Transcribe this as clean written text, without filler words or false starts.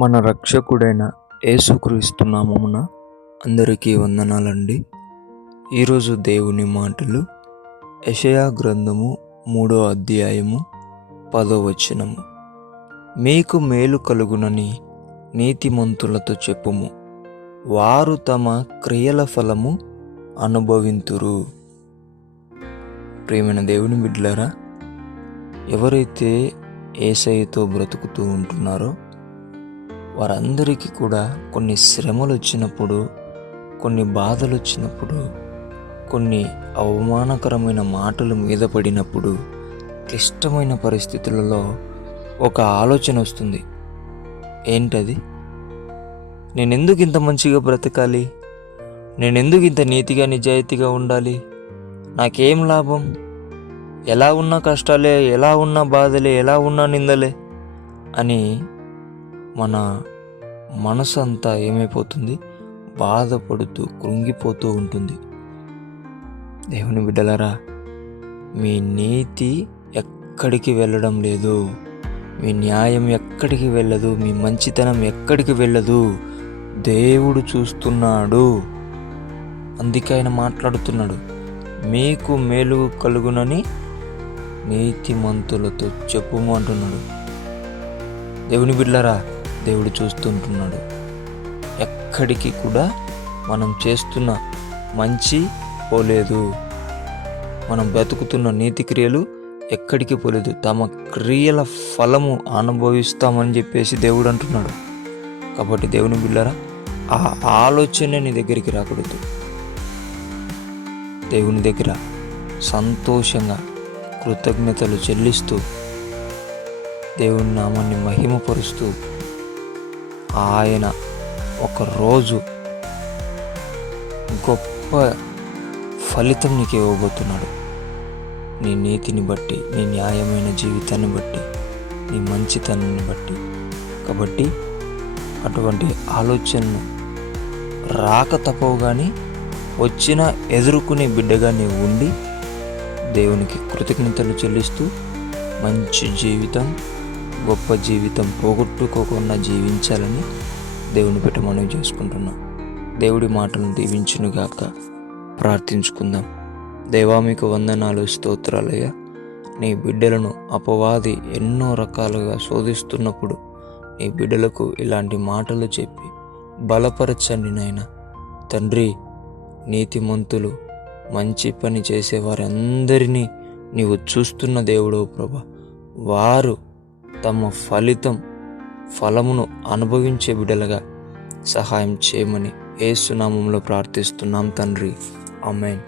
మన రక్షకుడైన యేసుక్రీస్తు నామమున అందరికీ వందనాలండి. ఈరోజు దేవుని మాటలు యెషయా గ్రంథము 3వ అధ్యాయము 10వ వచనము. మీకు మేలు కలుగునని నీతిమంతులతో చెప్పుము, వారు తమ క్రియల ఫలము అనుభవింతురు. ప్రియమైన దేవుని బిడ్డలారా, ఎవరైతే యేసయ్యతో బ్రతుకుతూ ఉంటున్నారో వారందరికీ కూడా కొన్ని శ్రమలు వచ్చినప్పుడు, కొన్ని బాధలు వచ్చినప్పుడు, కొన్ని అవమానకరమైన మాటలు మీద పడినప్పుడు, క్లిష్టమైన పరిస్థితులలో ఒక ఆలోచన వస్తుంది. ఏంటది? నేనెందుకు ఇంత మంచిగా బ్రతకాలి? నేనెందుకు ఇంత నీతిగా నిజాయితీగా ఉండాలి? నాకేం లాభం? ఎలా ఉన్నా కష్టాలే, ఎలా ఉన్నా బాధలే, ఎలా ఉన్నా నిందలే అని మన మనసు అంతా ఏమైపోతుంది? బాధపడుతూ కృంగిపోతూ ఉంటుంది. దేవుని బిడ్డలారా, మీ నీతి ఎక్కడికి వెళ్ళడం లేదు, మీ న్యాయం ఎక్కడికి వెళ్ళదు, మీ మంచితనం ఎక్కడికి వెళ్ళదు. దేవుడు చూస్తున్నాడు. అందుకే ఆయన మాట్లాడుతున్నాడు, మీకు మేలు కలుగునని నీతిమంతులతో చెప్పుము అంటున్నాడు. దేవుని బిడ్డలారా, దేవుడు చూస్తుంటున్నాడు. ఎక్కడికి కూడా మనం చేస్తున్న మంచి పోలేదు, మనం బ్రతుకుతున్న నీతి క్రియలు ఎక్కడికి పోలేదు. తమ క్రియల ఫలము అనుభవిస్తామని చెప్పేసి దేవుడు అంటున్నాడు. కాబట్టి దేవుని బిడ్డలారా, ఆ ఆలోచన నీ దగ్గరికి రాకూడదు. దేవుని దగ్గర సంతోషంగా కృతజ్ఞతలు చెల్లిస్తూ దేవుని నామాన్ని మహిమపరుస్తూ ఆయన ఒకరోజు గొప్ప ఫలితం నీకు ఇవ్వబోతున్నాడు. నీ నీతిని బట్టి, నీ న్యాయమైన జీవితాన్ని బట్టి, నీ మంచితనాన్ని బట్టి. కాబట్టి అటువంటి ఆలోచనను రాక తప్పవు, కానీ వచ్చిన ఎదుర్కొనే బిడ్డగా నీవు ఉండి దేవునికి కృతజ్ఞతలు చెల్లిస్తూ మంచి జీవితం, గొప్ప జీవితం పోగొట్టుకోకుండా జీవించాలని దేవుని పెట్టి మనవి చేసుకుంటున్నాం. దేవుడి మాటలను దీవించునుగాక. ప్రార్థించుకుందాం. దేవా, మీకు వందనాలు, స్తోత్రాలయ్యా. నీ బిడ్డలను అపవాది ఎన్నో రకాలుగా శోధిస్తున్నప్పుడు నీ బిడ్డలకు ఇలాంటి మాటలు చెప్పి బలపరచండి నాయనా. తండ్రి, నీతిమంతులు, మంచి పని చేసేవారందరినీ నీవు చూస్తున్న దేవుడవు ప్రభా. వారు తమ ఫలమును అనుభవించే బిడ్డలుగా సహాయం చేయమని యేసు నామములో ప్రార్థిస్తున్నాం తండ్రి. ఆమేన్.